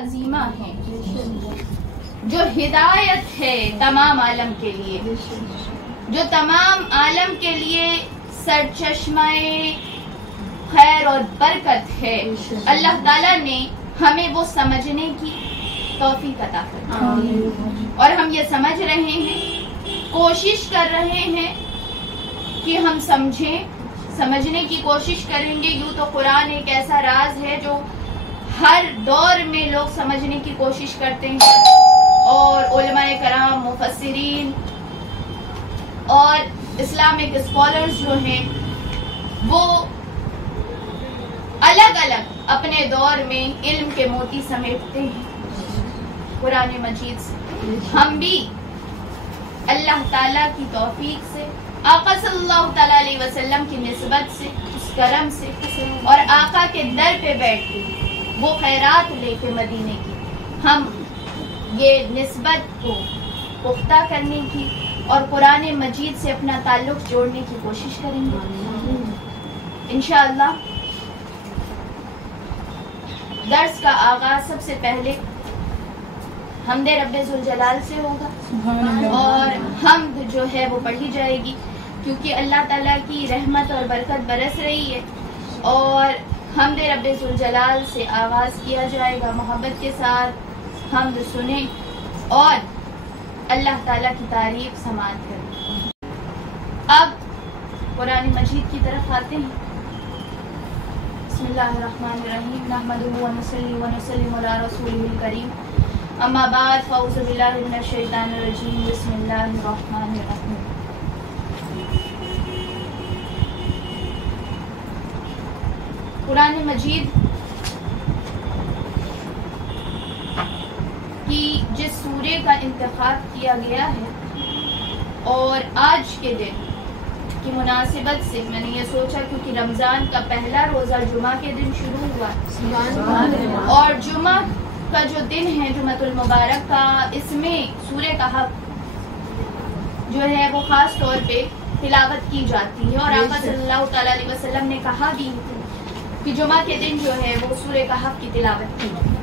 عظیمہ ہیں جو ہدایت ہے تمام عالم کے لیے، جو تمام عالم کے لیے سرچشمہ خیر اور برکت ہے۔ اللہ تعالیٰ نے ہمیں وہ سمجھنے کی توفیق عطا فرمائی اور ہم یہ سمجھ رہے ہیں، کوشش کر رہے ہیں کہ ہم سمجھنے کی کوشش کریں گے۔ یوں تو قرآن ایک ایسا راز ہے جو ہر دور میں لوگ سمجھنے کی کوشش کرتے ہیں، اور علماء کرام، مفسرین اور اسلامک اسکالرز جو ہیں وہ الگ الگ اپنے دور میں علم کے موتی سمیٹتے ہیں قرآن مجید سے۔ ہم بھی اللہ تعالیٰ کی توفیق سے، آقا صلی اللہ تعالیٰ علیہ وسلم کی نسبت سے، اس کرم سے، اور آقا کے در پہ بیٹھ کے وہ خیرات لے کے مدینے کی، ہم یہ نسبت کو پختہ کرنے کی اور قرآن مجید سے اپنا تعلق جوڑنے کی کوشش کریں گے انشاءاللہ۔ درس کا آغاز سب سے پہلے حمد رب ذوالجلال سے ہوگا، اور حمد جو ہے وہ پڑھی جائے گی کیونکہ اللہ تعالیٰ کی رحمت اور برکت برس رہی ہے، اور حمد رب ذوالجلال سے آغاز کیا جائے گا۔ محبت کے ساتھ حمد سنیں اور اللہ تعالیٰ کی تعریف سماعت کریں۔ اب قرآن مجید کی طرف آتے ہیں۔ بسم اللہ الرحمن الرحیم، نحمدہ ونصلی ونسلم علی رسولہ الکریم، اما بعد، فاعوذ باللہ من الشیطان الرجیم، بسم اللہ الرحمن الرحیم۔ قرآن مجید کی جس سورے کا انتخاب کیا گیا ہے، اور آج کے دن کی مناسبت سے میں نے یہ سوچا کیونکہ رمضان کا پہلا روزہ جمعہ کے دن شروع ہوا، اور جمعہ کا جو دن ہے جمعۃ المبارک کا، اس میں سورہ کہف جو ہے وہ خاص طور پہ تلاوت کی جاتی ہے، اور آقا صلی اللہ تعالیٰ علیہ وسلم نے کہا بھی کہ جمعہ کے دن جو ہے وہ سورہ کہف کی تلاوت کی جاتی ہے۔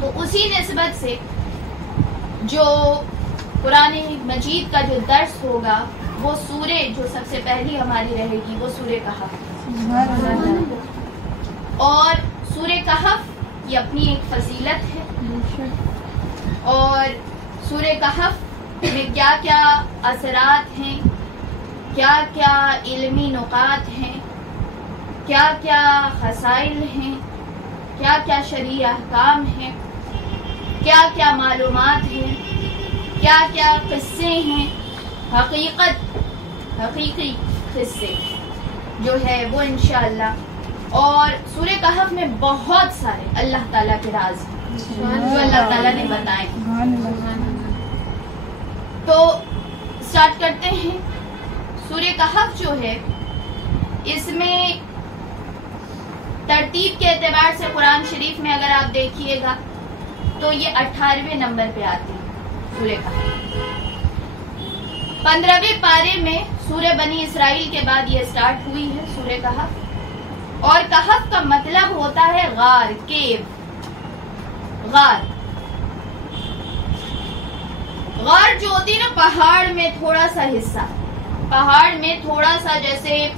تو اسی نسبت سے جو قرآن مجید کا جو درس ہوگا وہ سورہ جو سب سے پہلی ہماری رہے گی وہ سورہ کہف، اور سورہ کہف یہ اپنی ایک فضیلت ہے، اور سورہ کہف میں کیا کیا اثرات ہیں، کیا کیا علمی نکات ہیں، کیا کیا خصائل ہیں، کیا کیا شرعی احکام ہیں، کیا کیا معلومات ہیں، کیا کیا قصے ہیں، حقیقی قصے جو ہے وہ انشاءاللہ، اور سورہ کہف میں بہت سارے اللہ تعالیٰ کے راز ہیں جو اللہ تعالیٰ نے بتائے۔ تو سٹارٹ کرتے ہیں۔ سورہ کہف جو ہے اس میں ترتیب کے اعتبار سے قرآن شریف میں اگر آپ دیکھیے گا تو یہ 18ویں نمبر پہ آتی ہے سورہ کہف۔ 15ویں پارے میں سورہ بنی اسرائیل کے بعد یہ سٹارٹ ہوئی ہے سورہ کہف، اور کہف کا مطلب ہوتا ہے غار، کیو، غار۔ غار جو ہوتی ہے نا پہاڑ میں تھوڑا سا حصہ، پہاڑ میں تھوڑا سا جیسے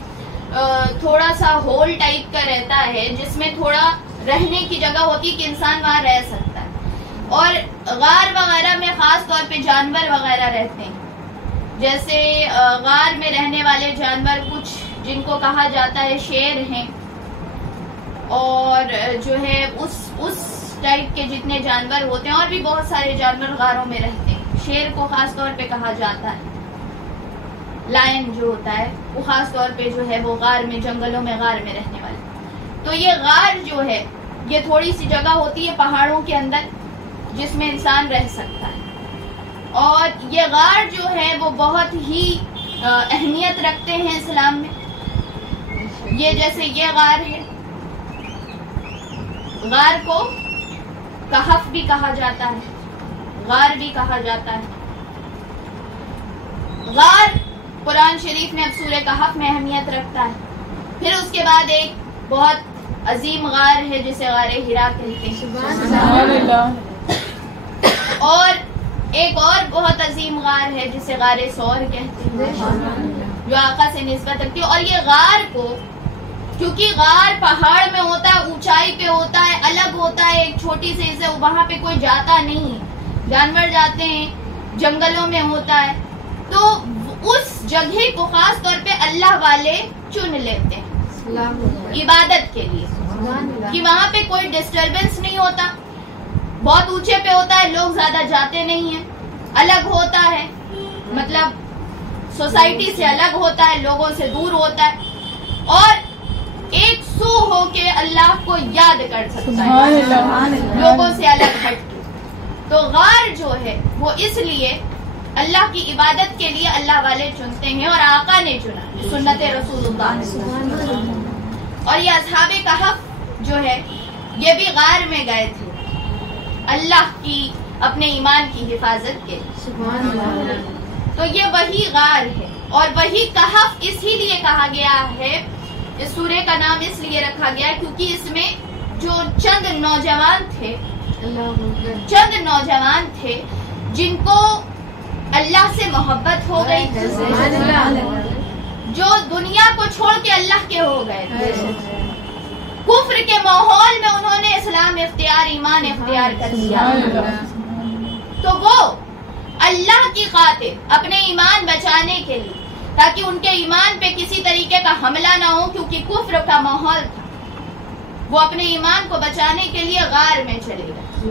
تھوڑا سا ہول ٹائپ کا رہتا ہے جس میں تھوڑا رہنے کی جگہ ہوتی ہے کہ انسان وہاں رہ سکتا ہے، اور غار وغیرہ میں خاص طور پہ جانور وغیرہ رہتے ہیں، جیسے غار میں رہنے والے جانور کچھ جن کو کہا جاتا ہے شیر ہیں، اور جو ہے اس ٹائپ کے جتنے جانور ہوتے ہیں، اور بھی بہت سارے جانور غاروں میں رہتے ہیں۔ شیر کو خاص طور پہ کہا جاتا ہے، لائن جو ہوتا ہے وہ خاص طور پہ جو ہے وہ غار میں، جنگلوں میں غار میں رہنے والے۔ تو یہ غار جو ہے یہ تھوڑی سی جگہ ہوتی ہے پہاڑوں کے اندر جس میں انسان رہ سکتا ہے، اور یہ غار جو ہے وہ بہت ہی اہمیت رکھتے ہیں اسلام میں۔ یہ جیسے یہ غار ہے، غار کو کہف بھی کہا جاتا ہے، غار بھی کہا جاتا ہے۔ غار قرآن شریف میں اب سورہ کہف میں اہمیت رکھتا ہے۔ پھر اس کے بعد ایک بہت عظیم غار ہے جسے غار حرا کہتے ہیں، سبحان اللہ. اور ایک اور بہت عظیم غار ہے جسے غار ثور کہتے ہیں جو آقا سے نسبت رکھتی ہے. اور یہ غار کو، کیونکہ غار پہاڑ میں ہوتا ہے، اونچائی پہ ہوتا ہے، الگ ہوتا ہے، ایک چھوٹی سی سے وہاں پہ کوئی جاتا نہیں، جانور جاتے ہیں، جنگلوں میں ہوتا ہے، تو اس جگہ کو خاص طور پہ اللہ والے چن لیتے ہیں عبادت کے لیے، کہ وہاں پہ کوئی ڈسٹربنس نہیں ہوتا، بہت اونچے پہ ہوتا ہے، لوگ زیادہ جاتے نہیں ہیں، الگ ہوتا ہے، مطلب سوسائٹی سے الگ ہوتا ہے، لوگوں سے دور ہوتا ہے، اور ایک سو ہو کے اللہ کو یاد کر سکتا ہے لوگوں سے الگ ہٹ کے. تو غار جو ہے وہ اس لیے اللہ کی عبادت کے لیے اللہ والے چنتے ہیں، اور آقا نے چنا، سنت رسول اللہ. اور یہ اصحاب کہف جو ہے یہ بھی غار میں گئے تھے اللہ کی اپنے ایمان کی حفاظت کے. تو یہ وہی غار ہے، اور وہی کہف اسی لیے کہا گیا ہے، اس سورے کا نام اس لیے رکھا گیا کیونکہ اس میں جو چند نوجوان تھے جن کو اللہ سے محبت ہو گئی، جو دنیا کو چھوڑ کے اللہ کے ہو گئے تھے، کفر کے ماحول میں انہوں نے اسلام اختیار، ایمان اختیار کر لیا، تو وہ اللہ کی خاطر اپنے ایمان بچانے کے لیے، تاکہ ان کے ایمان پہ کسی طریقے کا حملہ نہ ہو، کیونکہ کفر کا ماحول تھا، وہ اپنے ایمان کو بچانے کے لیے غار میں چلے گئے،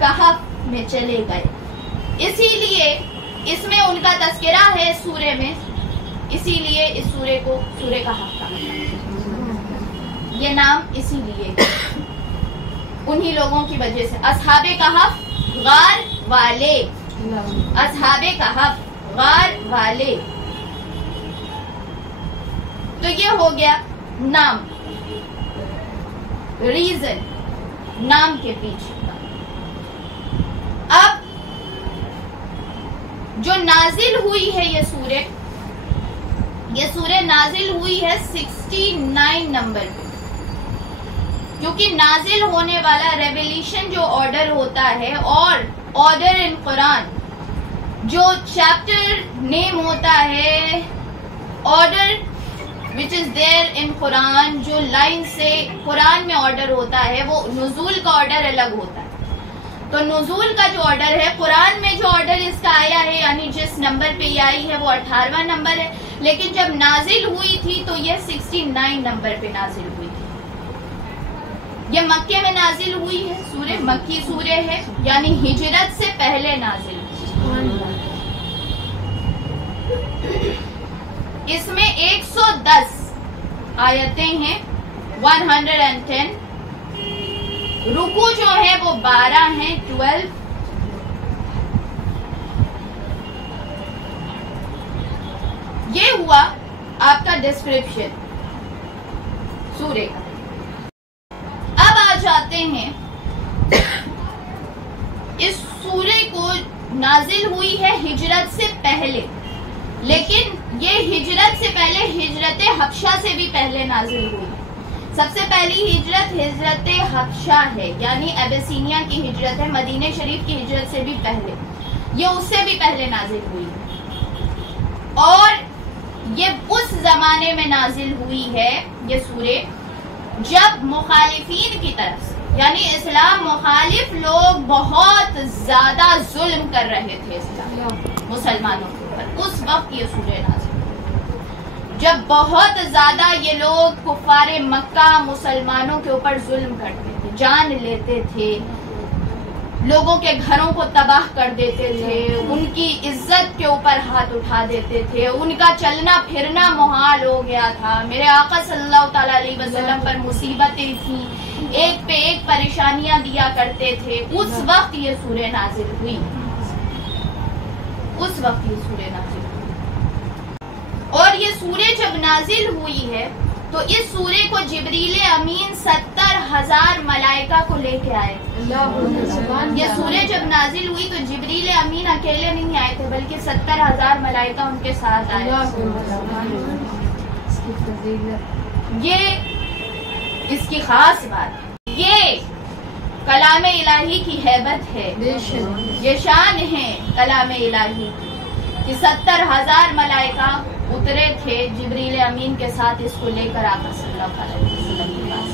کہف میں چلے گئے. اسی لیے اس میں ان کا تذکرہ ہے سورے میں، اسی لیے اس سورے کو سورہ کہف کہا یہ نام اسی لیے انہی لوگوں کی وجہ سے. اصحاب کہف غار والے، اصحاب کہف غار والے. تو یہ ہو گیا نام، ریزن نام کے پیچھے کا. اب جو نازل ہوئی ہے یہ سورہ نازل ہوئی ہے 69 نمبر پہ، کیونکہ نازل ہونے والا ریویلیشن جو آرڈر ہوتا ہے، اور آرڈر ان قرآن جو چیپٹر نیم ہوتا ہے، order which is there in قرآن، جو لائن سے قرآن میں آرڈر ہوتا ہے، وہ نزول کا آرڈر الگ ہوتا ہے. تو نزول کا جو آرڈر ہے، قرآن میں جو آرڈر اس کا آیا ہے، یعنی جس نمبر پہ یہ آئی ہے وہ 18واں نمبر ہے، لیکن جب نازل ہوئی تھی تو یہ 69 نمبر پہ نازل ہوئی تھی. یہ مکے میں نازل ہوئی ہے، سورہ مکی سورہ ہے، یعنی ہجرت سے پہلے نازل ہوئی. اس میں 110 آیتیں ہیں، 110. رکوع جو ہے وہ 12 ہیں، 12. یہ ہوا آپ کا ڈسکرپشن سورے کا. اب آ جاتے ہیں، اس سورے کو نازل ہوئی ہے ہجرت سے پہلے، لیکن یہ ہجرت سے پہلے ہجرت حبشہ سے بھی پہلے نازل ہوئی. سب سے پہلی ہجرت حبشہ ہے، یعنی ابیسینیا کی ہجرت ہے، مدینہ شریف کی ہجرت سے بھی پہلے، یہ اس سے بھی پہلے نازل ہوئی. اور یہ اس زمانے میں نازل ہوئی ہے یہ سورے جب مخالفین کی طرف سے، یعنی اسلام مخالف لوگ بہت زیادہ ظلم کر رہے تھے مسلمانوں کے اوپر. اس وقت یہ سورہ نازل ہوئی جب بہت زیادہ یہ لوگ کفار مکہ مسلمانوں کے اوپر ظلم کرتے تھے، جان لیتے تھے، لوگوں کے گھروں کو تباہ کر دیتے تھے، ان کی عزت کے اوپر ہاتھ اٹھا دیتے تھے، ان کا چلنا پھرنا محال ہو گیا تھا. میرے آقا صلی اللہ تعالی علیہ وسلم پر مصیبتیں تھیں، ایک پہ ایک پریشانیاں دیا کرتے تھے. اس وقت یہ سورہ نازل ہوئی، اس وقت یہ سورہ نازل ہوئی. اور یہ سورہ جب نازل ہوئی ہے تو اس سورے کو جبریل امین 70,000 ملائکہ کو لے کے آئے. یہ سورہ جب نازل ہوئی تو جبریل امین اکیلے نہیں آئے تھے، بلکہ 70,000 ملائکہ ان کے ساتھ آئے. یہ اس کی خاص بات ہے. یہ کلام الہی کی ہیبت ہے, یہ شان ہے کلام الہی کی کہ 70,000 ملائکہ اترے تھے جبریل امین کے ساتھ اس کو لے کر آقا صلی اللہ علیہ وسلم کے پاس.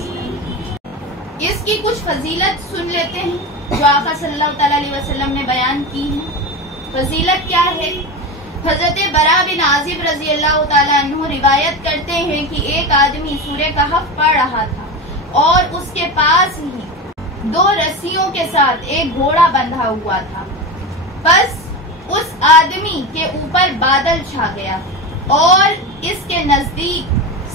اس کی کچھ فضیلت سن لیتے ہیں جو آقا صلی اللہ علیہ وسلم نے بیان کی ہے. فضیلت کیا ہے؟ حضرت برا بن عازب رضی اللہ تعالیٰ عنہ روایت کرتے ہیں کہ ایک آدمی سورہ کہف پڑھ رہا تھا اور اس کے پاس ہی 2 رسیوں کے ساتھ ایک گھوڑا بندھا ہوا تھا. بس اس آدمی کے اوپر بادل چھا گیا اور اس کے نزدیک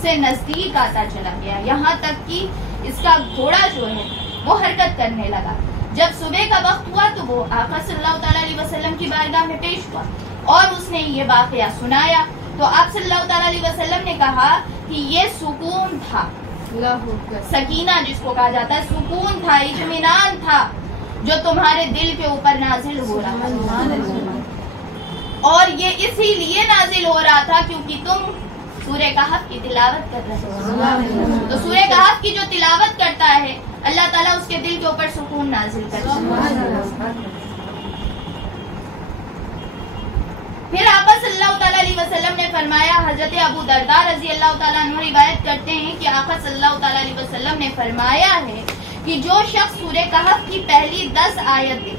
سے نزدیک آتا چلا گیا, یہاں تک کہ اس کا گھوڑا جو ہے وہ حرکت کرنے لگا. جب صبح کا وقت ہوا تو وہ آقا صلی اللہ علیہ وسلم کی بارگاہ میں پیش ہوا اور اس نے یہ واقعہ سنایا. تو آپ صلی اللہ علیہ وسلم نے کہا کہ یہ سکون تھا, سکینہ جس کو کہا جاتا ہے, سکون تھا, اطمینان تھا جو تمہارے دل کے اوپر نازل ہو رہا تھا. اور یہ اسی لیے نازل ہو رہا تھا کیونکہ تم سورہ کہف کی تلاوت کر رہے ہو. تو سورہ کہف کی جو تلاوت کرتا ہے اللہ تعالیٰ اس کے دل کے اوپر سکون نازل کرتا ہے. پھر آقا صلی اللہ تعالیٰ علیہ وسلم نے فرمایا, حضرت ابو درداء رضی اللہ تعالیٰ عنہ روایت کرتے ہیں کہ آقا صلی اللہ تعالیٰ علیہ وسلم نے فرمایا ہے کہ جو شخص سورہ کہف کی پہلی 10 آیتیں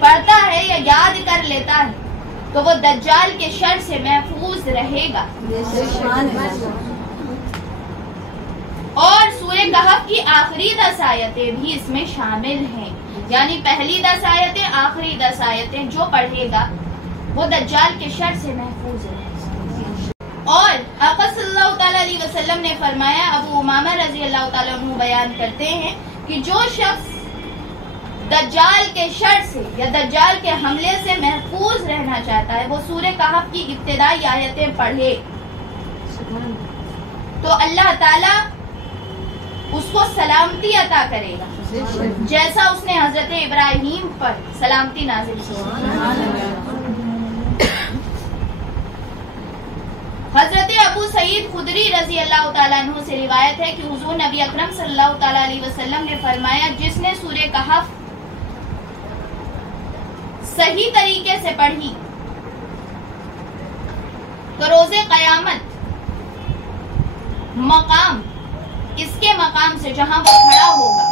پڑھتا ہے یا یاد کر لیتا ہے تو وہ دجال کے شر سے محفوظ رہے گا. اور سورہ کہف کی آخری 10 آیتیں بھی اس میں شامل ہیں, یعنی پہلی 10 آیتیں, آخری 10 آیتیں جو پڑھے گا وہ دجال کے شر سے محفوظ ہے. اور آقا صلی اللہ تعالیٰ علیہ وسلم نے فرمایا, ابو امامہ رضی اللہ تعالیٰ عنہ بیان کرتے ہیں کہ جو شخص دجال کے شر سے یا دجال کے حملے سے محفوظ رہنا چاہتا ہے وہ سورہ کہف کی ابتدائی آیتیں پڑھے تو اللہ تعالیٰ اس کو سلامتی عطا کرے گا, جیسا اس نے حضرت ابراہیم پر سلامتی نازل کی. حضرت ابو سعید خدری رضی اللہ تعالیٰ عنہ سے روایت ہے کہ حضور نبی اکرم صلی اللہ تعالیٰ علیہ وسلم نے فرمایا, جس نے سورہ کہف صحیح طریقے سے پڑھی تو روز قیامت مقام, اس کے مقام سے جہاں وہ کھڑا ہوگا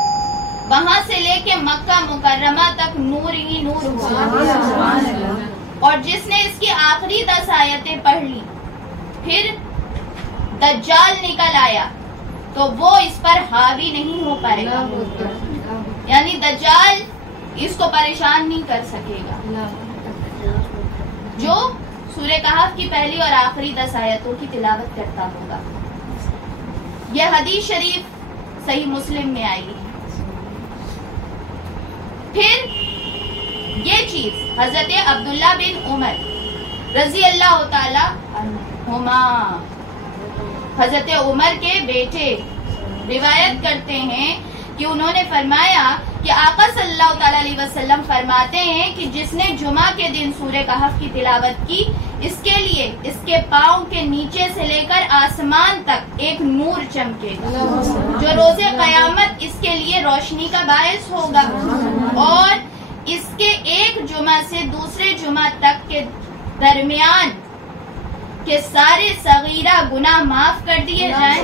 وہاں سے لے کے مکہ مکرمہ تک نور ہی نور ہوگا. اور جس نے اس کی آخری 10 آیتیں پڑھ لی پھر دجال نکل آیا تو وہ اس پر حاوی نہیں ہو پائے گا, یعنی دجال اس کو پریشان نہیں کر سکے گا جو سورہ کہف کی پہلی اور آخری 10 آیتوں کی تلاوت کرتا ہوگا. یہ حدیث شریف صحیح مسلم میں آئی ہے. پھر یہ چیز حضرت عبداللہ بن عمر رضی اللہ تعالی عنہما, حضرت عمر کے بیٹے روایت کرتے ہیں کہ انہوں نے فرمایا کہ آقا صلی اللہ تعالی علیہ وسلم فرماتے ہیں کہ جس نے جمعہ کے دن سورہ کہف کی تلاوت کی اس کے لیے اس کے پاؤں کے نیچے سے لے کر آسمان تک ایک نور چمکے گا جو روز قیامت اس کے لیے روشنی کا باعث ہوگا, اور اس کے ایک جمعہ سے دوسرے جمعہ تک کے درمیان کے سارے صغیرہ گناہ معاف کر دیے جائیں.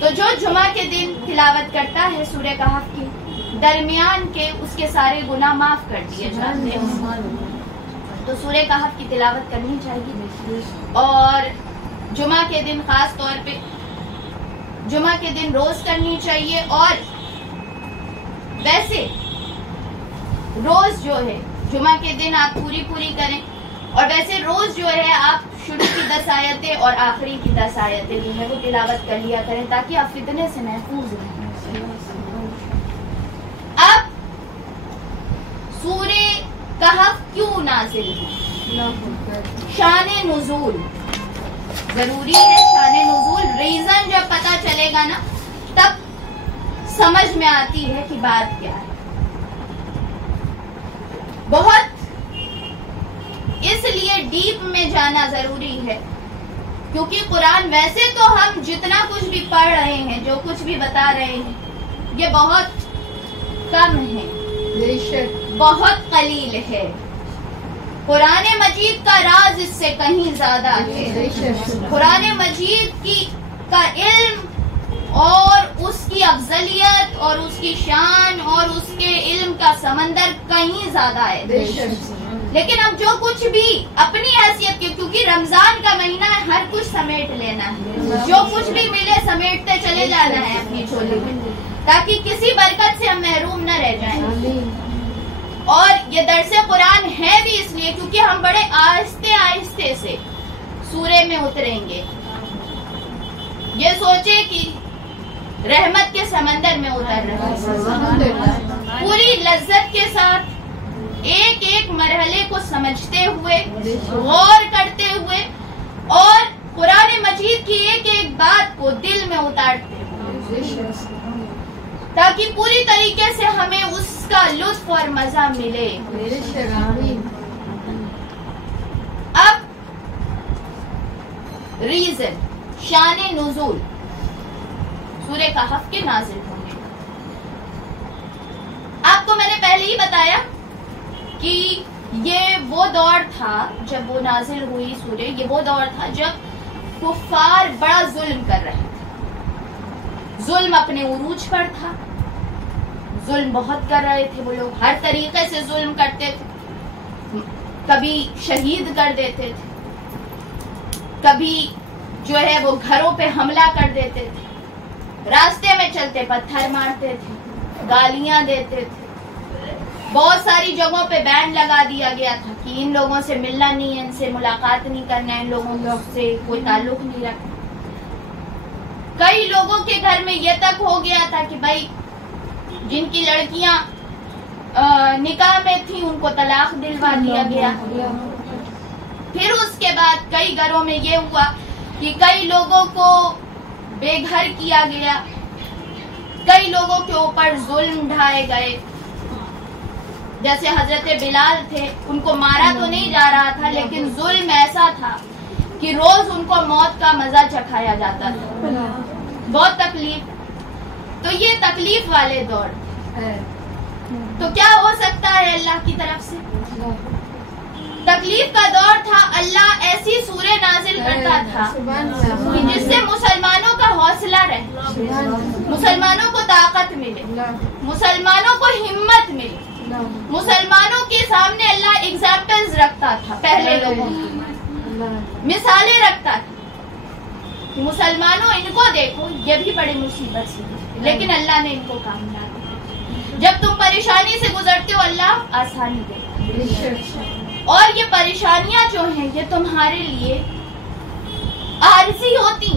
تو جو جمعہ کے دن تلاوت کرتا ہے سورہ کہف کی درمیان کے اس کے سارے گناہ معاف کر دیے جاتے ہیں. تو سورہ کہف کی تلاوت کرنی چاہیے, اور جمعہ کے دن خاص طور پہ جمعہ کے دن روز کرنی چاہیے. اور ویسے روز جو ہے جمعہ کے دن آپ پوری کریں, اور ویسے روز جو ہے آپ شروع کی 10 آیتیں اور آخری کی 10 آیتیں جو ہے وہ تلاوت کر لیا کریں تاکہ آپ فتنے سے محفوظ رہیں. اب سورہ کہف کیوں نازل ہے؟ شان نزول ضروری ہے. شان نزول ریزن جب پتہ چلے گا نا تب سمجھ میں آتی ہے کہ بات کیا ہے. بہت اس لیے ڈیپ میں جانا ضروری ہے کیونکہ قرآن ویسے تو ہم جتنا کچھ بھی پڑھ رہے ہیں، جو کچھ بھی بتا رہے ہیں، یہ بہت کم ہے، بہت قلیل ہے۔ قرآن مجید کا راز اس سے کہیں زیادہ ہے۔ قرآن مجید کا علم اور اس کی افضلیت اور اس کی شان اور اس کے علم کا سمندر کہیں زیادہ ہے۔ لیکن ہم جو کچھ بھی اپنی حیثیت کے، کیونکہ رمضان کا مہینہ ہے، ہر کچھ سمیٹ لینا ہے، جو کچھ بھی ملے سمیٹتے چلے جانا ہے اپنی جھولی میں، تاکہ کسی برکت سے ہم محروم نہ رہ جائیں۔ اور یہ درس قرآن ہے بھی اس لیے کیونکہ ہم بڑے آہستے آہستے سے سورے میں اتریں گے۔ یہ سوچے کہ رحمت کے سمندر میں اتر رہے ہیں، پوری لذت کے ساتھ ایک ایک مرحلے کو سمجھتے ہوئے، غور کرتے ہوئے اور قرآن مجید کی ایک ایک بات کو دل میں اتارتے ہوئے، تاکہ پوری طریقے سے ہمیں اس کا لطف اور مزہ ملے۔ اب ریزن، شان نزول سورہ کہف کے نازل ہونے کا آپ کو میں نے پہلے ہی بتایا کہ یہ وہ دور تھا جب وہ نازل ہوئی سورہ، یہ وہ دور تھا جب کفار بڑا ظلم کر رہے تھے، ظلم اپنے عروج پر تھا، ظلم بہت کر رہے تھے وہ لوگ، ہر طریقے سے ظلم کرتے تھے، کبھی شہید کر دیتے تھے، کبھی جو ہے وہ گھروں پہ حملہ کر دیتے تھے، راستے میں چلتے پتھر مارتے تھے، گالیاں دیتے تھے، بہت ساری جگہوں پہ بین لگا دیا گیا تھا کہ ان لوگوں سے ملنا نہیں ہے، ان سے ملاقات نہیں کرنا ہے، ان لوگوں سے کوئی تعلق نہیں رکھنا۔ کئی لوگوں کے گھر میں یہ تک ہو گیا تھا کہ بھائی جن کی لڑکیاں نکاح میں تھیں ان کو طلاق دلوا دیا گیا۔ پھر اس کے بعد کئی گھروں میں یہ ہوا کہ کئی لوگوں کو بے گھر کیا گیا، کئی لوگوں کے اوپر ظلم ڈھائے گئے، جیسے حضرت بلال تھے، ان کو مارا تو نہیں جا رہا تھا لیکن ظلم ایسا تھا کہ روز ان کو موت کا مزہ چکھایا جاتا تھا، بہت تکلیف۔ تو یہ تکلیف والے دور تھے۔ تو کیا ہو سکتا ہے اللہ کی طرف سے؟ تکلیف کا دور تھا، اللہ ایسی سورہ نازل کرتا تھا کہ جس سے مسلمانوں کا حوصلہ رہے، مسلمانوں کو طاقت ملے، مسلمانوں کو ہمت ملے، مسلمانوں کے سامنے اللہ ایگزامپلز رکھتا تھا، پہلے لوگوں کی مثالیں رکھتا تھا کہ مسلمانوں ان کو دیکھو، یہ بھی بڑی مصیبت سے، لیکن اللہ نے ان کو کامیاب کیا۔ جب تم پریشانی سے گزرتے ہو اللہ آسانی دیتا ہے، اور یہ پریشانیاں جو ہیں یہ تمہارے لیے عارضی ہوتی،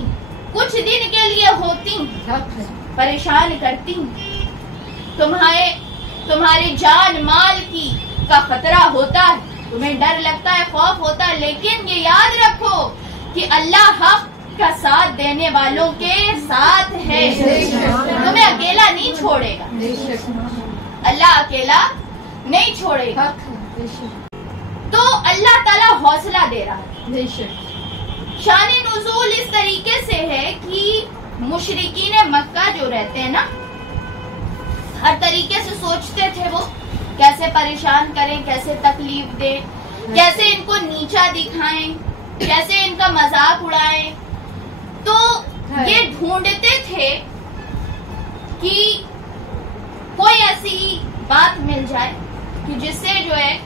کچھ دن کے لیے ہوتی، پریشان کرتی، تمہاری جان مال کا خطرہ ہوتا ہے، تمہیں ڈر لگتا ہے، خوف ہوتا ہے، لیکن یہ یاد رکھو کہ اللہ حق کا ساتھ دینے والوں کے ساتھ ہے، تمہیں اکیلا نہیں چھوڑے گا، اللہ اکیلا نہیں چھوڑے گا۔ تو اللہ تعالیٰ حوصلہ دے رہا ہے۔ شان نزول اس طریقے سے ہے کہ مشرکین مکہ جو رہتے ہیں نا، ہر طریقے سے سوچتے تھے وہ کیسے پریشان کریں، کیسے تکلیف دیں، کیسے ان کو نیچا دکھائیں، کیسے ان کا مذاق اڑائیں۔ تو یہ ڈھونڈتے تھے کہ کوئی ایسی بات مل جائے کہ جس سے جو ہے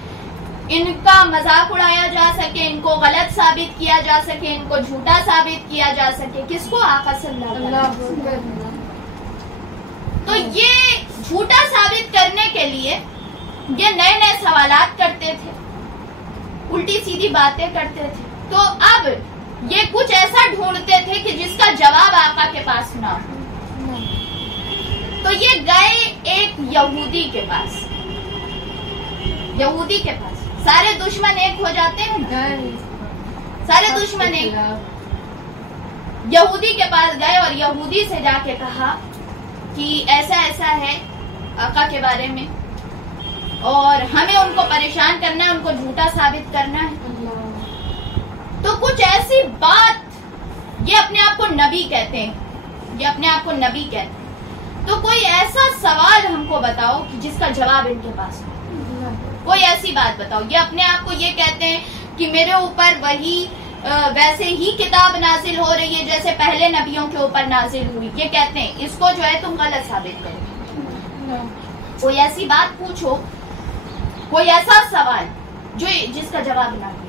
ان کا مذاق اڑایا جا سکے، ان کو غلط ثابت کیا جا سکے، ان کو جھوٹا ثابت کیا جا سکے۔ کس کو؟ آقا صلی اللہ علیہ وسلم۔ تو یہ جھوٹا ثابت کرنے کے لیے یہ نئے نئے سوالات کرتے تھے، الٹی سیدھی باتیں کرتے تھے۔ تو اب یہ کچھ ایسا ڈھونڈتے تھے کہ جس کا جواب آقا کے پاس نہ ہو۔ تو یہ گئے ایک یہودی کے پاس، یہودی کے پاس۔ سارے دشمن ایک ہو جاتے ہیں، سارے دشمن ایک۔ یہودی کے پاس گئے اور یہودی سے جا کے کہا کہ ایسا ایسا ہے آقا کے بارے میں، اور ہمیں ان کو پریشان کرنا ہے، ان کو جھوٹا ثابت کرنا ہے۔ تو کچھ ایسی بات یہ اپنے آپ کو نبی کہتے ہیں، یہ اپنے آپ کو نبی کہتے ہیں. تو کوئی ایسا سوال ہم کو بتاؤ کہ جس کا جواب ان کے پاس ہو. کوئی ایسی بات بتاؤ. یہ اپنے آپ کو یہ کہتے ہیں کہ میرے اوپر وہی ویسے ہی کتاب نازل ہو رہی ہے جیسے پہلے نبیوں کے اوپر نازل ہوئی. یہ کہتے ہیں اس کو جو ہے تم غلط ثابت کرو. کوئی ایسی بات پوچھو، کوئی ایسا سوال جس کا جواب نہ دیں.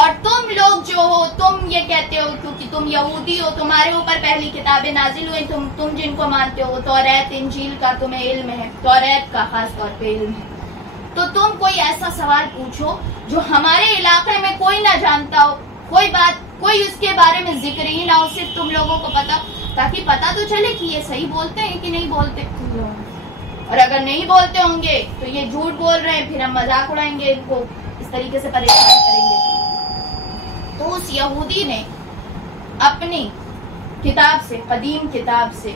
اور تم لوگ جو ہو تم یہ کہتے ہو کیونکہ تم یہودی ہو، تمہارے اوپر پہلی کتابیں نازل ہوئی، تم جن کو مانتے ہو توریت انجیل کا تمہیں علم ہے، توریت کا خاص طور پہ علم ہے. تو تم کوئی ایسا سوال پوچھو جو ہمارے علاقے میں کوئی نہ جانتا ہو، کوئی اس کے بارے میں ذکر ہی نہ ہو، صرف تم لوگوں کو پتا، تاکہ پتا تو چلے کہ یہ صحیح بولتے ہیں کہ نہیں بولتے. اور اگر نہیں بولتے ہوں گے تو یہ جھوٹ بول رہے ہیں، پھر ہم مذاق اڑائیں گے، ان کو اس طریقے سے پریشان کریں گے. تو اس یہودی نے اپنی کتاب سے، قدیم کتاب سے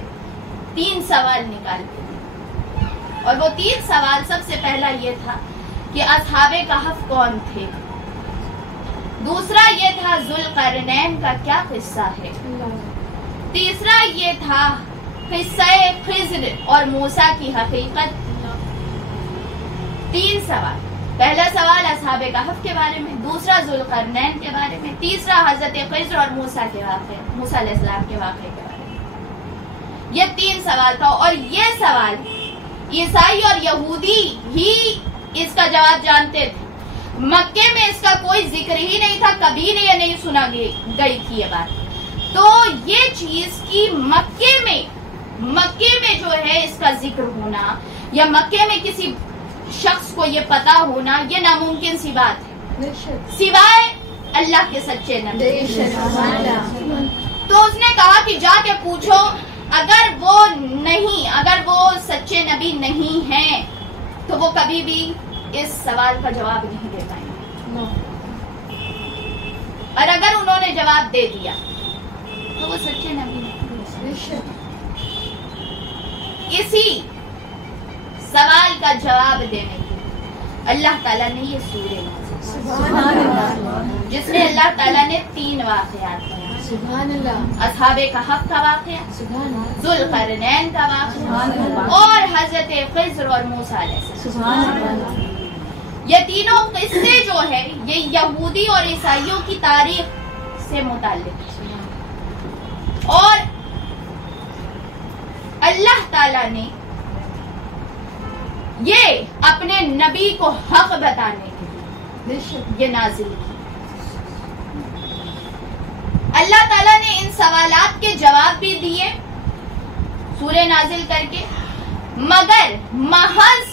3 سوال نکال کے دیے. اور وہ 3 سوال، سب سے پہلا یہ تھا کہ اصحاب کہف کون تھے. دوسرا یہ تھا ذوالقرنین کا کیا قصہ ہے. تیسرا یہ تھا قصہ خضر اور موسیٰ کی حقیقت. 3 سوال. پہلا سوال اصحاب کہف کے بارے میں، دوسرا ذوالقرنین کے بارے میں، تیسرا حضرت خضر اور موسیٰ علیہ السلام کے واقعے کے بارے میں. یہ 3 سوال تھا. اور یہ سوال عیسائی اور یہودی ہی اس کا جواب جانتے تھے. مکے میں اس کا کوئی ذکر ہی نہیں تھا، کبھی نہیں سنا گئی تھی یہ بات. تو یہ چیز کی مکے میں جو ہے اس کا ذکر ہونا، یا مکے میں کسی شخص کو یہ پتا ہونا، یہ ناممکن سی بات ہے سوائے اللہ کے سچے نبی. تو اس نے کہا کہ جا کے پوچھو، اگر وہ سچے نبی نہیں ہیں تو وہ کبھی بھی اس سوال کا جواب نہیں دے پائیں گے. اور اگر انہوں نے جواب دے دیا تو وہ سچے نبی نہیں. اسی سوال کا جواب دینے کے لیے اللہ تعالیٰ نے یہ سورہ نازل، جس میں اللہ تعالیٰ نے 3 واقعات بیان، اصحاب کہف کا واقعہ، ذوالقرنین کا واقعہ، اور حضرت خضر اور موسیٰ علیہ السلام. یہ تینوں قصے جو ہے یہ یہودی اور عیسائیوں کی تاریخ سے متعلق ہے. اور اللہ تعالیٰ نے یہ اپنے نبی کو حق بتانے کے لیے یہ نازل کی. اللہ تعالیٰ نے ان سوالات کے جواب بھی دیے سورہ نازل کر کے، مگر محض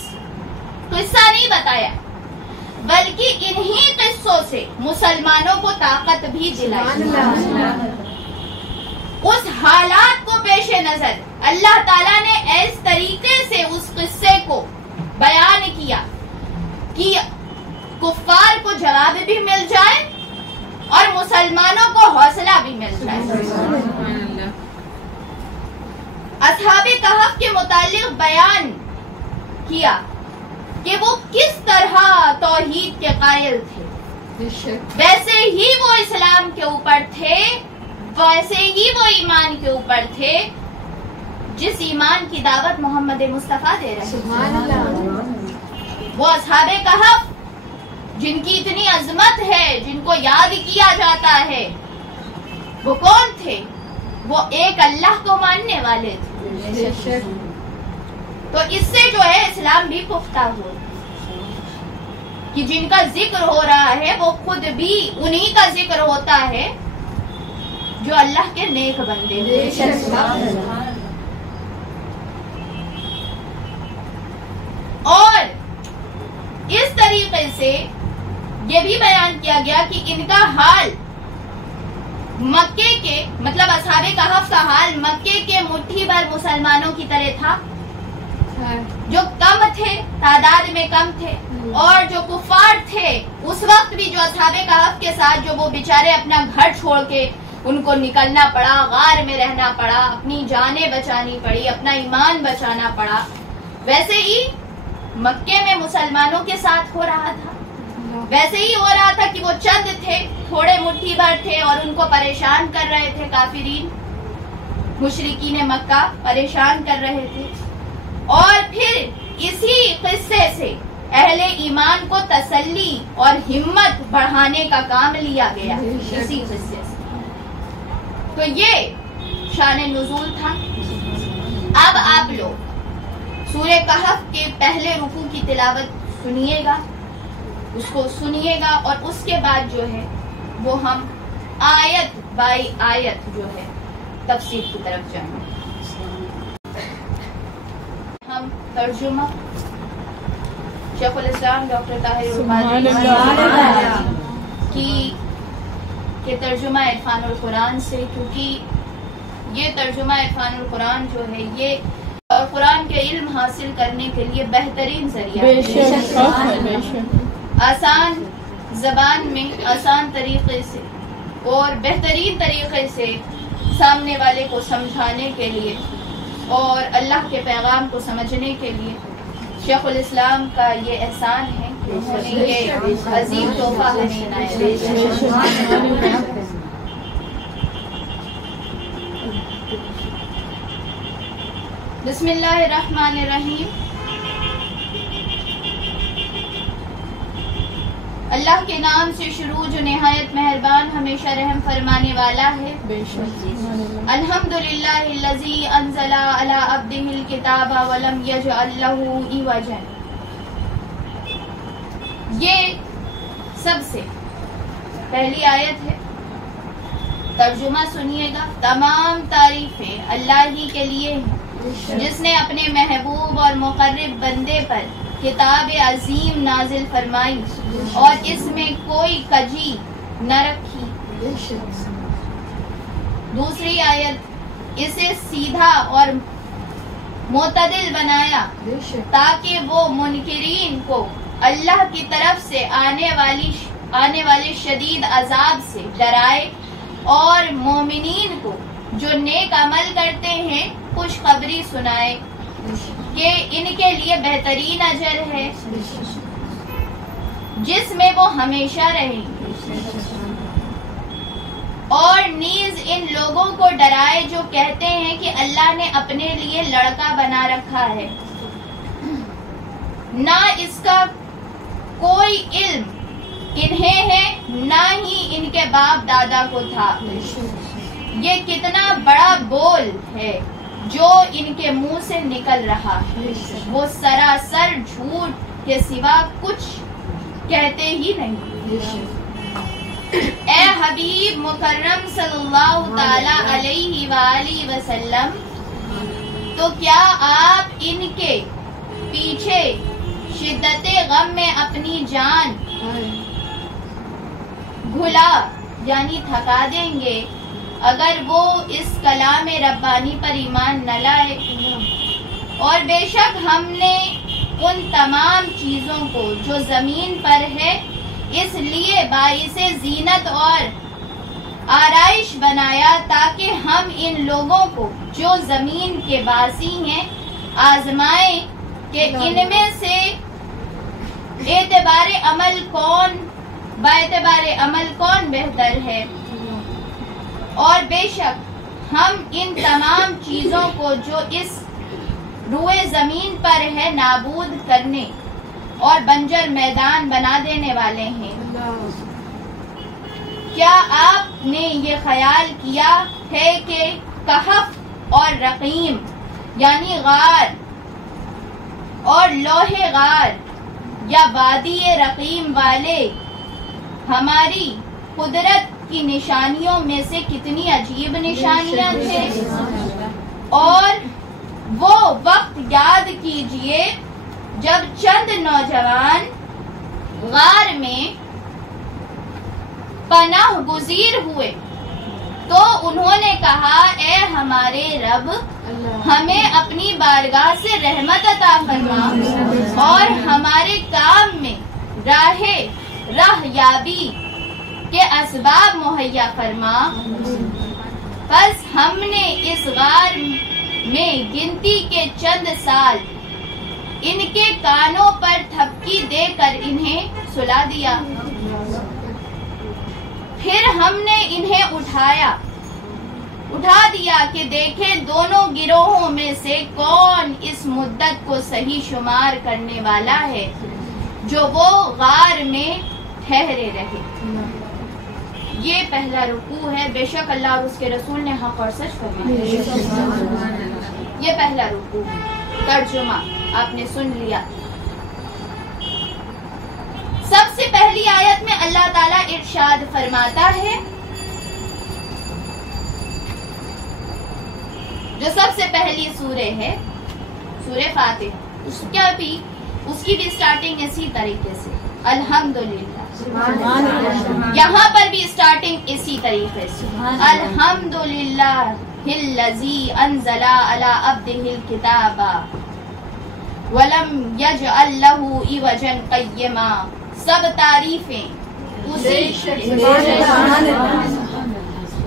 قصہ نہیں بتایا، بلکہ انہی قصوں سے مسلمانوں کو طاقت بھی دلائی. اس حالات کو پیش نظر اللہ تعالیٰ نے اس طریقے سے اس قصے کو بیان کیا کہ کفار کو جواب بھی مل جائے اور مسلمانوں کو حوصلہ بھی مل جائے. اصحاب کہف کے متعلق بیان کیا کہ وہ کس طرح توحید کے قائل تھے، ویسے ہی وہ اسلام کے اوپر تھے، ویسے ہی وہ ایمان کے اوپر تھے جس ایمان کی دعوت محمد مصطفیٰ دے رہے ہیں. وہ اصحاب کہف جن کی اتنی عظمت ہے، جن کو یاد کیا جاتا ہے، وہ کون تھے؟ وہ ایک اللہ کو ماننے والے تھے. تو اس سے جو ہے اسلام بھی پختہ ہو کہ جن کا ذکر ہو رہا ہے وہ خود بھی انہی کا ذکر ہوتا ہے جو اللہ کے نیک بندے ہیں. اور اس طریقے سے یہ بھی بیان کیا گیا کہ ان کا حال مکے کے، مطلب اصحاب کہف کا حال مکے کے مٹھی بھر مسلمانوں کی طرح تھا، جو کم تھے، تعداد میں کم تھے. اور جو کفار تھے اس وقت بھی، جو اصحاب کہف کے ساتھ جو وہ بیچارے اپنا گھر چھوڑ کے ان کو نکلنا پڑا، غار میں رہنا پڑا، اپنی جانیں بچانی پڑی، اپنا ایمان بچانا پڑا، ویسے ہی مکے میں مسلمانوں کے ساتھ ہو رہا تھا. ویسے ہی ہو رہا تھا کہ وہ چند تھے، تھوڑے مٹھی بھر تھے اور ان کو پریشان کر رہے تھے کافرین، مشرکین مکہ پریشان کر رہے تھے، اور پھر اسی قصے سے اہل ایمان کو تسلی اور ہمت بڑھانے کا کام لیا گیا اسی قصے سے۔ تو یہ شان نزول تھا۔ اب آپ لوگ سورہ کہف کے پہلے رکوع کی تلاوت سنیے گا، اس کو سنیے گا، اور اس کے بعد جو ہے وہ ہم آیت بائی آیت جو ہے تفسیر کی طرف جائیں گے۔ ہم ترجمہ شیخ الاسلام ڈاکٹر طاہر القادری کی ترجمہ عرفان القرآن سے، کیونکہ یہ ترجمہ عرفان القرآن جو ہے یہ قرآن کے علم حاصل کرنے کے لیے بہترین ذریعہ ہے، آسان زبان میں آسان طریقے سے اور بہترین طریقے سے سامنے والے کو سمجھانے کے لیے اور اللہ کے پیغام کو سمجھنے کے لیے شیخ الاسلام کا یہ احسان ہے کہ انہوں نے یہ عظیم تحفہ ہمیں عنایت کیا۔ بسم اللہ الرحمن الرحیم۔ اللہ کے نام سے شروع جو نہایت مہربان ہمیشہ رحم فرمانے والا ہے۔ الحمدللہ الذی انزل علی عبدہ الکتاب ولم یجعل لہ عوجا۔ یہ سب سے پہلی آیت ہے، ترجمہ سنیے گا۔ تمام تعریفیں اللہ ہی کے لیے ہیں جس نے اپنے محبوب اور مقرب بندے پر کتاب عظیم نازل فرمائی اور اس میں کوئی کجی نہ رکھی۔ دوسری آیت، اسے سیدھا اور معتدل بنایا تاکہ وہ منکرین کو اللہ کی طرف سے آنے والے شدید عذاب سے ڈرائے اور مومنین کو جو نیک عمل کرتے ہیں خوشخبری سنائے کہ ان کے لیے بہترین اجر ہے جس میں وہ ہمیشہ رہیں گے، اور نیز ان لوگوں کو ڈرائے جو کہتے ہیں کہ اللہ نے اپنے لیے لڑکا بنا رکھا ہے، نہ اس کا کوئی علم انہیں ہے نہ ہی ان کے باپ دادا کو تھا۔ یہ کتنا بڑا بول ہے جو ان کے منہ سے نکل رہا ہے، وہ سراسر جھوٹ کے سوا کچھ کہتے ہی نہیں۔ اے حبیب مکرم صلی اللہ تعالی علیہ وآلہ وسلم، تو کیا آپ ان کے پیچھے شدت غم میں اپنی جان گھلا یعنی تھکا دیں گے اگر وہ اس کلام ربانی پر ایمان نہ لائے؟ اور بے شک ہم نے ان تمام چیزوں کو جو زمین پر ہے اس لیے باعث زینت اور آرائش بنایا تاکہ ہم ان لوگوں کو جو زمین کے باسی ہیں آزمائیں کہ ان میں سے باعتبار عمل کون بہتر ہے۔ اور بے شک ہم ان تمام چیزوں کو جو اس روئے زمین پر ہے نابود کرنے اور بنجر میدان بنا دینے والے ہیں۔ کیا آپ نے یہ خیال کیا ہے کہ کہف اور رقیم یعنی غار اور لوح غار یا وادی رقیم والے ہماری قدرت کی نشانیوں میں سے کتنی عجیب نشانیاں تھے؟ اور وہ وقت یاد کیجئے جب چند نوجوان غار میں پناہ گزیر ہوئے تو انہوں نے کہا، اے ہمارے رب، ہمیں اپنی بارگاہ سے رحمت عطا فرما اور ہمارے کام میں راہ یابی کے اسباب مہیا فرما۔ پس ہم نے اس غار میں گنتی کے چند سال ان کے کانوں پر تھپکی دے کر انہیں سلا دیا. پھر ہم نے انہیں اٹھا دیا کہ دیکھیں دونوں گروہوں میں سے کون اس مدت کو صحیح شمار کرنے والا ہے جو وہ غار میں ٹھہرے رہے. یہ پہلا رکوع ہے. بے شک اللہ اور اس کے رسول نے حق اور سچ فرمایا. یہ پہلا رکوع ہے. ترجمہ آپ نے سن لیا. سب سے پہلی آیت میں اللہ تعالیٰ ارشاد فرماتا ہے، جو سب سے پہلی سورہ ہے سورہ فاتحہ، اس کی بھی سٹارٹنگ اسی طریقے سے الحمدللہ. یہاں پر بھی سٹارٹنگ اسی طریقے سے الحمدللہ الذی انزل علی عبدہ الکتاب ولم یجعل لہ عوجا قیما. سب تعریفیں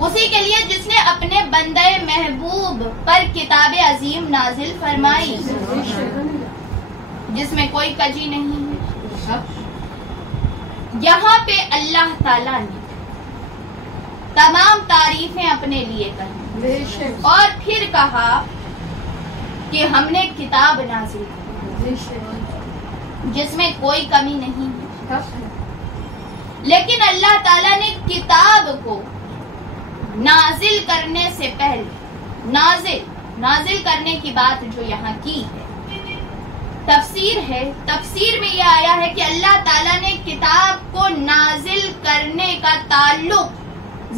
اسی کے لیے جس نے اپنے بندے محبوب پر کتاب عظیم نازل فرمائی جس میں کوئی کجی نہیں ہے. یہاں پہ اللہ تعالیٰ نے تمام تعریفیں اپنے لیے کہیں اور پھر کہا کہ ہم نے کتاب نازل کی جس میں کوئی کمی نہیں ہے. لیکن اللہ تعالیٰ نے کتاب کو نازل کرنے سے پہلے نازل کرنے کی بات جو یہاں کی ہے تفسیر میں یہ آیا ہے کہ اللہ تعالیٰ نے کتاب کو نازل کرنے کا تعلق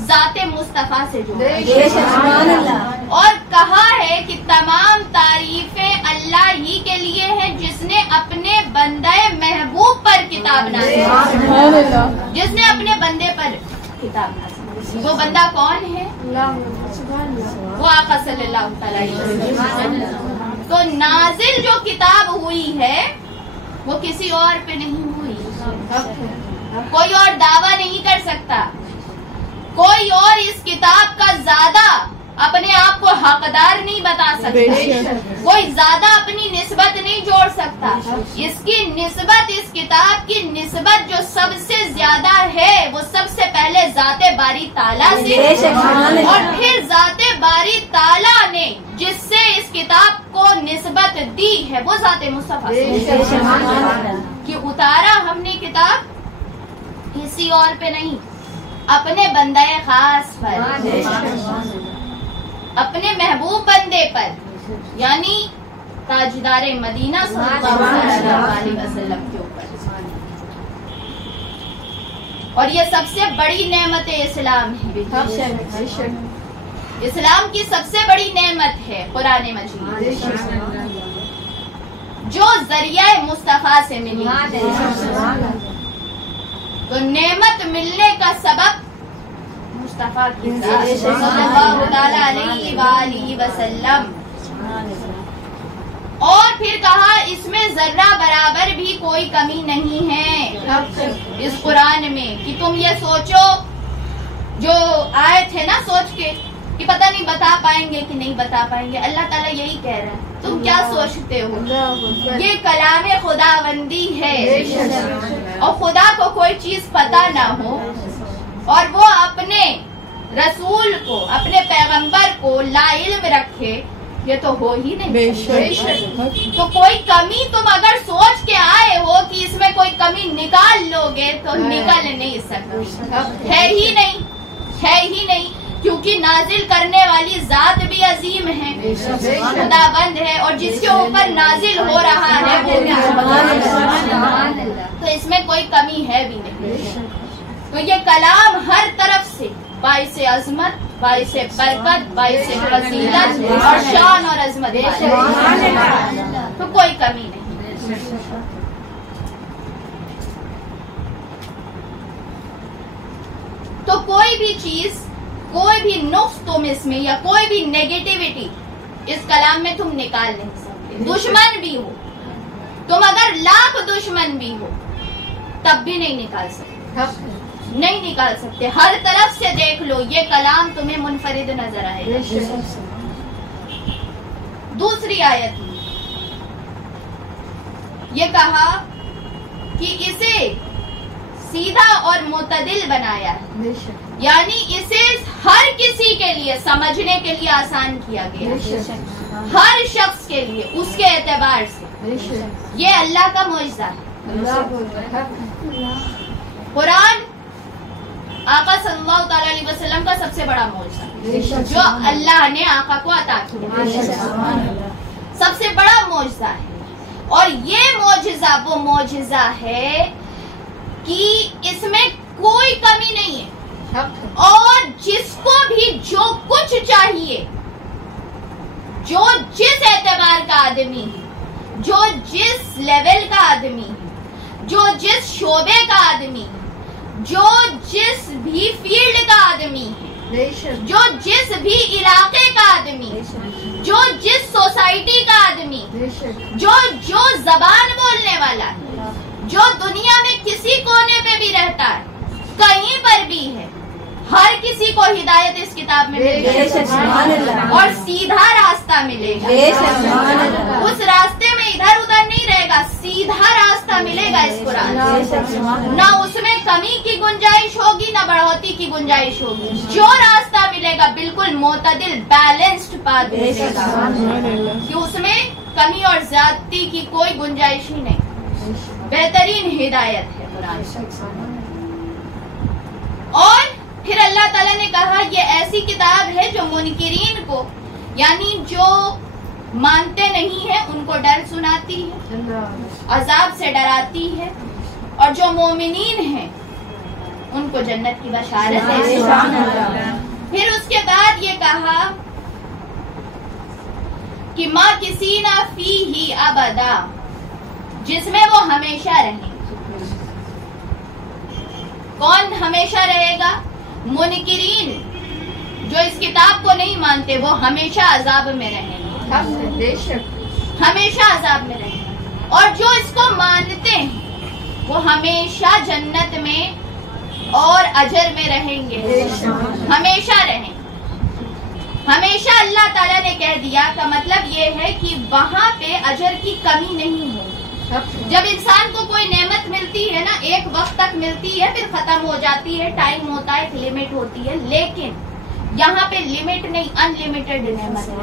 ذات مصطفیٰ سے جوڑا اور کہا ہے کہ تمام تعریفیں اللہ ہی کے لیے ہیں جس نے اپنے بندے محبوب پر کتاب نازل کی. جس نے اپنے بندے پر کتاب نازل کی. وہ بندہ کون ہے؟ وہ آقا صلی اللہ علیہ وسلم. تو نازل جو کتاب ہوئی ہے وہ کسی اور پہ نہیں ہوئی. کوئی اور دعویٰ نہیں کر سکتا. کوئی اور اس کتاب کا زیادہ اپنے آپ کو حقدار نہیں بتا سکتا. کوئی زیادہ اپنی نسبت نہیں جوڑ سکتا. اس کی نسبت، اس کتاب کی نسبت جو سب سے زیادہ ہے وہ سب سے پہلے ذات باری تعالیٰ سے اور پھر ذات باری تعالیٰ نے جس سے اس کتاب کو نسبت دی ہے وہ ذات مصطفیٰ سے کہ اتارا ہم نے کتاب کسی اور پہ نہیں، اپنے بندے خاص پر، اپنے محبوب بندے پر، یعنی تاجدار مدینہ صلی اللہ علیہ وسلم کے اوپر. اور یہ سب سے بڑی نعمت اسلام ہے. اسلام کی سب سے بڑی نعمت ہے قرآن مجید جو ذریعہ مصطفیٰ سے ملی. تو نعمت ملنے کا سبب مصطفیٰ کی ذات صلی اللہ تعالیٰ علیہ وآلہ وسلم. اور پھر کہا اس میں ذرہ برابر بھی کوئی کمی نہیں ہے اس قرآن میں کہ تم یہ سوچو جو آئے تھے نا سوچ کے کہ پتہ نہیں بتا پائیں گے کہ نہیں بتا پائیں گے. اللہ تعالیٰ یہی کہہ رہا ہے تم کیا سوچتے ہو؟ یہ کلام خداوندی ہے اور خدا کو کوئی چیز پتہ نہ ہو اور وہ اپنے رسول کو، اپنے پیغمبر کو لا علم رکھے، یہ تو ہو ہی نہیں. تو کوئی کمی تم اگر سوچ کے آئے ہو کہ اس میں کوئی کمی نکال لو گے تو نکل نہیں سکتا. ہے ہی نہیں کیونکہ نازل کرنے والی ذات بھی عظیم ہے، خداوند ہے، اور جس کے اوپر نازل ہو رہا ہے وہ بھی تو اس میں کوئی کمی ہے بھی نہیں. تو یہ کلام ہر طرف سے باعث عظمت، باعث برکت، باعث فضیلت اور شان اور عظمت تو کوئی کمی نہیں. تو کوئی بھی چیز، کوئی بھی نقص تم اس میں یا کوئی بھی نیگیٹیوٹی اس کلام میں تم نکال نہیں سکتے. دشمن بھی ہو تم، اگر لاکھ دشمن بھی ہو تب بھی نہیں نکال سکتے. ہر طرف سے دیکھ لو یہ کلام تمہیں منفرد نظر آئے گا. دوسری آیت یہ کہا کہ اسے سیدھا اور معتدل بنایا ہے، یعنی اسے ہر کسی کے لیے سمجھنے کے لیے آسان کیا گیا، ہر شخص کے لیے اس کے اعتبار سے۔ یہ اللہ کا معجزہ ہے۔ قرآن آقا صلی اللہ تعالی علیہ وسلم کا سب سے بڑا معجزہ جو اللہ نے آقا کو عطا کیا، سب سے بڑا معجزہ ہے۔ اور یہ معجزہ وہ معجزہ ہے کہ اس میں کوئی کمی نہیں ہے، اور جس کو بھی جو کچھ چاہیے، جو جس اعتبار کا آدمی ہے، جو جس لیول کا آدمی ہے، جو جس شعبے کا آدمی ہے، جو جس بھی فیلڈ کا آدمی ہے، جو جس بھی علاقے کا آدمی، جو جس سوسائٹی کا آدمی، جو زبان بولنے والا ہے، جو دنیا میں کسی کونے پہ بھی رہتا ہے، کہیں پر بھی ہے، ہر کسی کو ہدایت اس کتاب میں ملے گا اور سیدھا راستہ ملے گا۔ اس راستے میں ادھر ادھر نہیں رہے گا، سیدھا راستہ ملے گا اس قرآن سے، نہ اس میں کمی کی گنجائش ہوگی نہ بڑھوتی کی گنجائش ہوگی۔ جو راستہ ملے گا بالکل معتدل بیلنسڈ پاتھ ملے گا، کہ اس میں کمی اور زیادتی کی کوئی گنجائش ہی نہیں۔ بہترین ہدایت ہے قرآن۔ اور پھر اللہ تعالیٰ نے کہا یہ ایسی کتاب ہے جو منکرین کو، یعنی جو مانتے نہیں ہیں ان کو ڈر سناتی ہے، عذاب سے ڈراتی ہے، اور جو مومنین ہیں ان کو جنت کی بشارت ہے۔ پھر اس کے بعد یہ کہا کہ ماں کسی نہ فی ہی ابدا، جس میں وہ ہمیشہ رہیں۔ کون ہمیشہ رہے گا؟ منکرین جو اس کتاب کو نہیں مانتے، وہ ہمیشہ عذاب میں رہیں گے، ہمیشہ عذاب میں رہیں گے۔ اور جو اس کو مانتے ہیں وہ ہمیشہ جنت میں اور اجر میں رہیں گے، ہمیشہ رہیں۔ ہمیشہ اللہ تعالیٰ نے کہہ دیا کا مطلب یہ ہے کہ وہاں پہ اجر کی کمی نہیں ہوگی۔ جب انسان کو کوئی نعمت ملتی ہے نا، ایک وقت تک ملتی ہے پھر ختم ہو جاتی ہے، ٹائم ہوتا ہے، ایک لمٹ ہوتی ہے، لیکن یہاں پہ لمٹ نہیں، ان لمیٹڈ نعمت ہے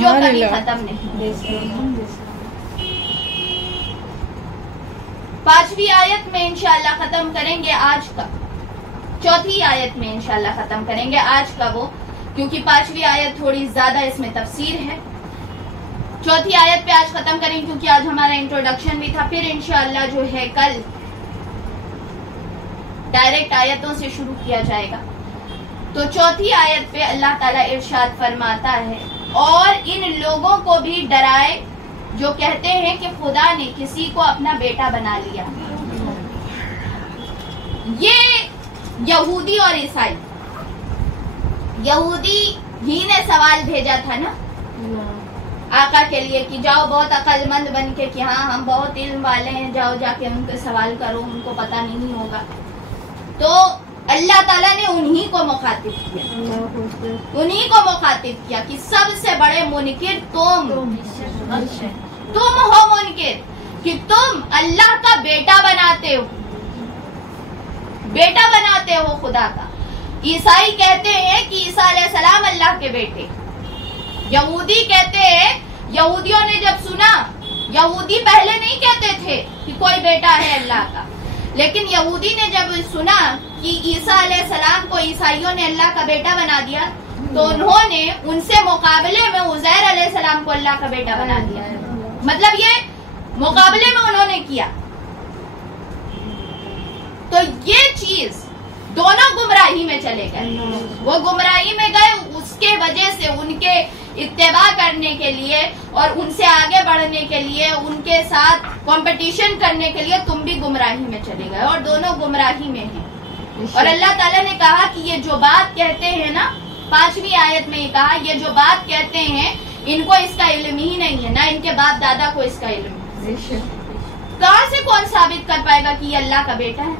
جو کبھی ختم نہیں۔ 5ویں آیت میں انشاءاللہ ختم کریں گے آج کا، 4تھی آیت میں انشاءاللہ ختم کریں گے آج کا وہ، کیونکہ 5ویں آیت تھوڑی زیادہ اس میں تفسیر ہے۔ 4تھی آیت پہ آج ختم کریں کیونکہ آج ہمارا انٹروڈکشن بھی تھا، پھر انشاءاللہ جو ہے کل ڈائریکٹ آیتوں سے شروع کیا جائے گا۔ تو 4تھی آیت پہ اللہ تعالیٰ ارشاد فرماتا ہے اور ان لوگوں کو بھی ڈرائے جو کہتے ہیں کہ خدا نے کسی کو اپنا بیٹا بنا لیا۔ یہ یہودی اور عیسائی، یہودی ہی نے سوال بھیجا تھا نا آقا کے لیے کہ جاؤ بہت عقل مند بن کے کہ ہاں ہم بہت علم والے ہیں، جاؤ جا کے ان کے سوال کرو، ان کو پتہ نہیں ہوگا۔ تو اللہ تعالیٰ نے انہی کو مخاطب کیا کہ سب سے بڑے منکر تم ہو، منکر کہ تم اللہ کا بیٹا بناتے ہو خدا کا۔ عیسائی کہتے ہیں کہ عیسیٰ علیہ السلام اللہ کے بیٹے، یہودی کہتے ہیں، یہودیوں نے جب سنا، یہودی پہلے نہیں کہتے تھے کہ کوئی بیٹا ہے اللہ کا، لیکن یہودی نے جب سنا کہ عیسیٰ علیہ السلام کو عیسائیوں نے اللہ کا بیٹا بنا دیا تو انہوں نے ان سے مقابلے میں عزیر علیہ السلام کو اللہ کا بیٹا بنا دیا، مطلب یہ مقابلے میں انہوں نے کیا۔ تو یہ چیز دونوں گمراہی میں چلے گئے، وہ گمراہی میں گئے، اس کے وجہ سے ان کے اتباع کرنے کے لیے اور ان سے آگے بڑھنے کے لیے، ان کے ساتھ کمپٹیشن کرنے کے لیے تم بھی گمراہی میں چلے گئے، اور دونوں گمراہی میں ہیں۔ اور اللہ تعالیٰ نے کہا کہ یہ جو بات کہتے ہیں نا، 5ویں آیت میں یہ کہا یہ جو بات کہتے ہیں ان کو اس کا علم ہی نہیں ہے، نہ ان کے باپ دادا کو اس کا علم ہے۔ کہاں سے کون ثابت کر پائے گا کہ یہ اللہ کا بیٹا ہے؟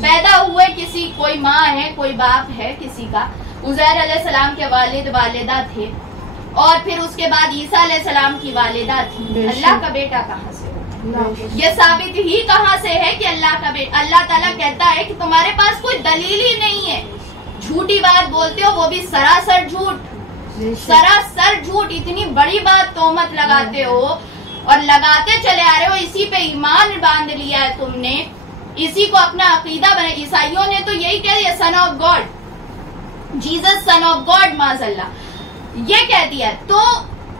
پیدا ہوئے کسی، کوئی ماں ہے، کوئی باپ ہے کسی کا، عزیر علیہ السلام کے والد والدہ تھے، اور پھر اس کے بعد عیسیٰ علیہ السلام کی والدہ تھی، اللہ کا بیٹا کہاں سے ہوگا؟ یہ ثابت ہی کہاں سے ہے کہ اللہ تعالیٰ کہتا ہے کہ تمہارے پاس کوئی دلیل ہی نہیں ہے، جھوٹی بات بولتے ہو، وہ بھی سراسر جھوٹ، سراسر جھوٹ، اتنی بڑی بات تہمت لگاتے ہو اور لگاتے چلے آ رہے ہو، اسی پہ ایمان باندھ لیا ہے تم نے، اسی کو اپنا عقیدہ بنا. عیسائیوں نے تو یہی کہہ دیا son of God, Jesus son of God, معاذ اللہ، یہ کہہ دیا. تو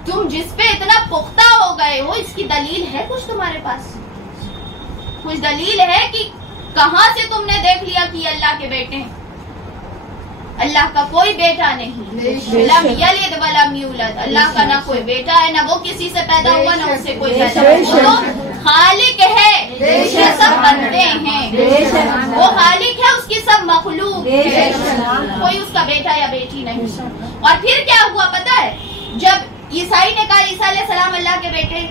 تم جس پہ اتنا پختہ ہو گئے ہو، اس کی دلیل ہے کچھ تمہارے پاس؟ کچھ دلیل ہے کہ کہاں سے تم نے دیکھ لیا کہ یہ اللہ کے بیٹے ہیں؟ اللہ کا کوئی بیٹا نہیں، لم یلد ولم یولد، اللہ کا نہ کوئی بیٹا ہے، نہ وہ کسی سے پیدا ہوا، نہ اس سے کوئی پیدا ہوا. وہ خالق ہے، اس کے سب بندے ہیں، وہ خالق ہے، اس کی سب مخلوق ہے، کوئی اس کا بیٹا یا بیٹی نہیں. اور پھر کیا ہوا پتہ ہے؟ جب عیسائی نے کہا عیسیٰ علیہ السلام اللہ کے بیٹے،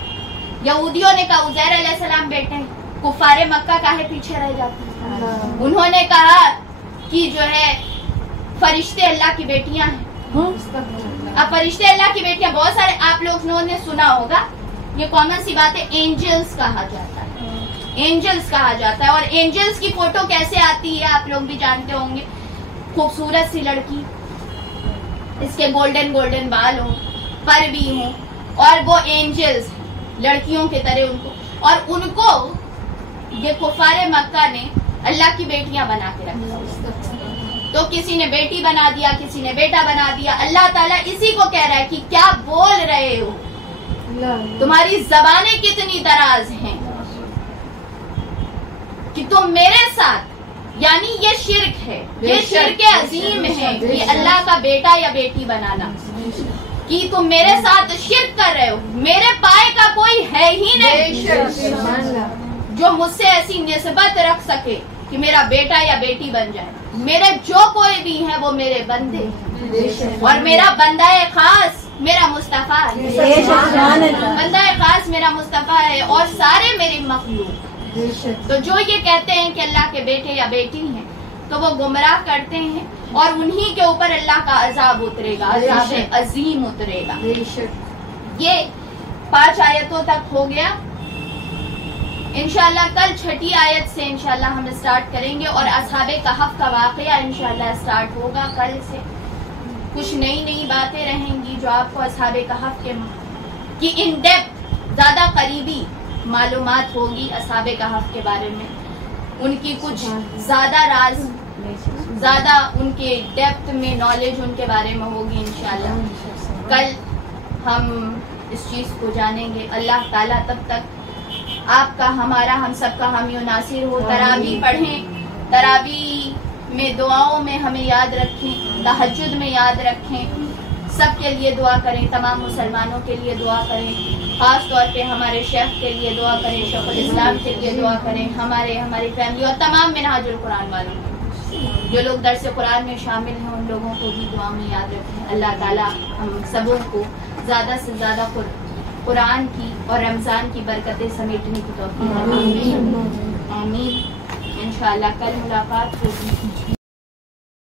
یہودیوں نے کہا عزیر علیہ السلام بیٹے، کفار مکہ کاہے پیچھے رہ جاتے ہیں؟ انہوں نے کہا کہ جو ہے فرشتے اللہ کی بیٹیاں ہیں. اب فرشتے اللہ کی بیٹیاں بہت سارے آپ لوگوں نے سنا ہوگا، یہ کامن سی بات ہے، اینجلز کہا جاتا ہے، اینجلز کہا جاتا ہے. اور اینجلز کی فوٹو کیسے آتی ہے آپ لوگ بھی جانتے ہوں گے، خوبصورت سی لڑکی، اس کے گولڈن گولڈن بال ہوں، پر بھی ہوں، اور وہ اینجلز لڑکیوں کے طرح ان کو، اور ان کو یہ کفار مکہ نے اللہ کی بیٹیاں بنا کے رکھا. تو کسی نے بیٹی بنا دیا، کسی نے بیٹا بنا دیا. اللہ تعالیٰ اسی کو کہہ رہا ہے کہ کیا بول رہے ہو، تمہاری زبانیں کتنی دراز ہیں کہ تم میرے ساتھ، یعنی یہ شرک ہے، یہ شرک عظیم ہے کہ اللہ کا بیٹا یا بیٹی بنانا، کہ تم میرے ساتھ شرک کر رہے ہو. میرے پائے کا کوئی ہے ہی نہیں جو مجھ سے ایسی نسبت رکھ سکے کہ میرا بیٹا یا بیٹی بن جائے. میرے جو کوئی بھی ہیں وہ میرے بندے ہیں، اور میرا بندہ خاص میرا مصطفیٰ ہے، بندہ خاص میرا مصطفیٰ ہے، اور سارے میری مخلوق. تو جو یہ کہتے ہیں کہ اللہ کے بیٹے یا بیٹی ہیں تو وہ گمراہ کرتے ہیں، اور انہی کے اوپر اللہ کا عذاب اترے گا، عذاب عظیم اترے گا. یہ 5 آیتوں تک ہو گیا. انشاءاللہ کل 6ٹھی آیت سے انشاءاللہ ہم اسٹارٹ کریں گے، اور اصحاب کہف کا واقعہ انشاءاللہ اسٹارٹ ہوگا کل سے. کچھ نئی باتیں رہیں گی جو آپ کو اصحاب کہف کی ان ڈیپتھ زیادہ قریبی معلومات ہوگی اصحاب کہف کے بارے میں، ان کی کچھ زیادہ راز، زیادہ ان کے ڈیپتھ میں نالج ان کے بارے میں ہوگی انشاءاللہ. کل ہم اس چیز کو جانیں گے. اللہ تعالیٰ تب تک آپ کا، ہمارا، ہم سب کا حامی و ناصر ہو. تراویح پڑھیں، تراویح میں دعاؤں میں ہمیں یاد رکھیں، تہجد میں یاد رکھیں، سب کے لیے دعا کریں، تمام مسلمانوں کے لیے دعا کریں، خاص طور پہ ہمارے شیخ کے لیے دعا کریں، شیخ الاسلام کے لیے دعا کریں، ہماری فیملی اور تمام منہاج القرآن والوں کو، جو لوگ درس قرآن میں شامل ہیں ان لوگوں کو بھی دعا میں یاد رکھیں. اللہ تعالیٰ ہم سبوں کو زیادہ سے زیادہ قرآن کی اور رمضان کی برکتیں سمیٹنے کی توفیق. آمین. انشاءاللہ کل ملاقات ہوگی.